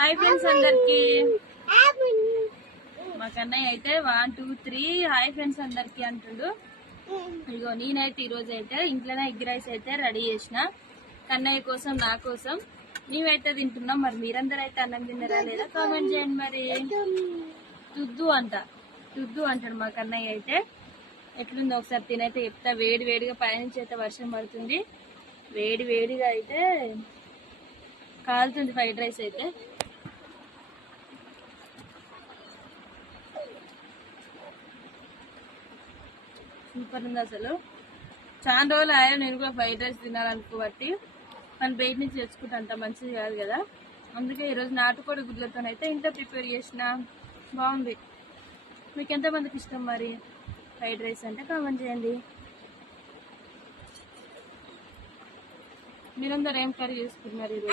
Hi friends అందరికి. మా కన్నయ్య అయితే 1 2 3 హాయ్ ఫ్రెండ్స్ అందరికి అంటుండు. ఇగో నేనైతే ఈరోజు అయితే ఇంట్లోనే ఎగ్ రైస్ అయితే రెడీ చేసిన కన్నయ్య కోసం నా కోసం. మేమైతే తింటున్నాం. మరి మీరందరూ అయితే అన్నం తిన్నారా లేదా కామెంట్ చేయండి. మరి తుద్దు అంటాడు మా కన్నయ్య అయితే. ఎట్లుందో ఒకసారి తినైతే చెప్తా. వేడి వేడిగా పైనుంచి అయితే వర్షం పడుతుంది. వేడి వేడిగా అయితే కాలుతుంది ఫ్రైడ్ రైస్ అయితే. సూపర్ ఉంది అసలు. చాలా రోజులు ఆయా నేను కూడా ఫ్రైడ్ రైస్ తినాలనుకోబట్టి మనం బయట నుంచి తెచ్చుకుంటే అంత మంచిది కాదు కదా. అందుకే ఈరోజు నాటుకోడి గుడ్లతో అయితే ఇంట్లో ప్రిపేర్ చేసిన. బాగుంది. మీకు ఎంతమందికి ఇష్టం మరి ఫ్రైడ్ రైస్ అంటే కామెంట్ చేయండి. మీరందరూ ఏం కర్రీ చేసుకున్నారు ఈరోజు?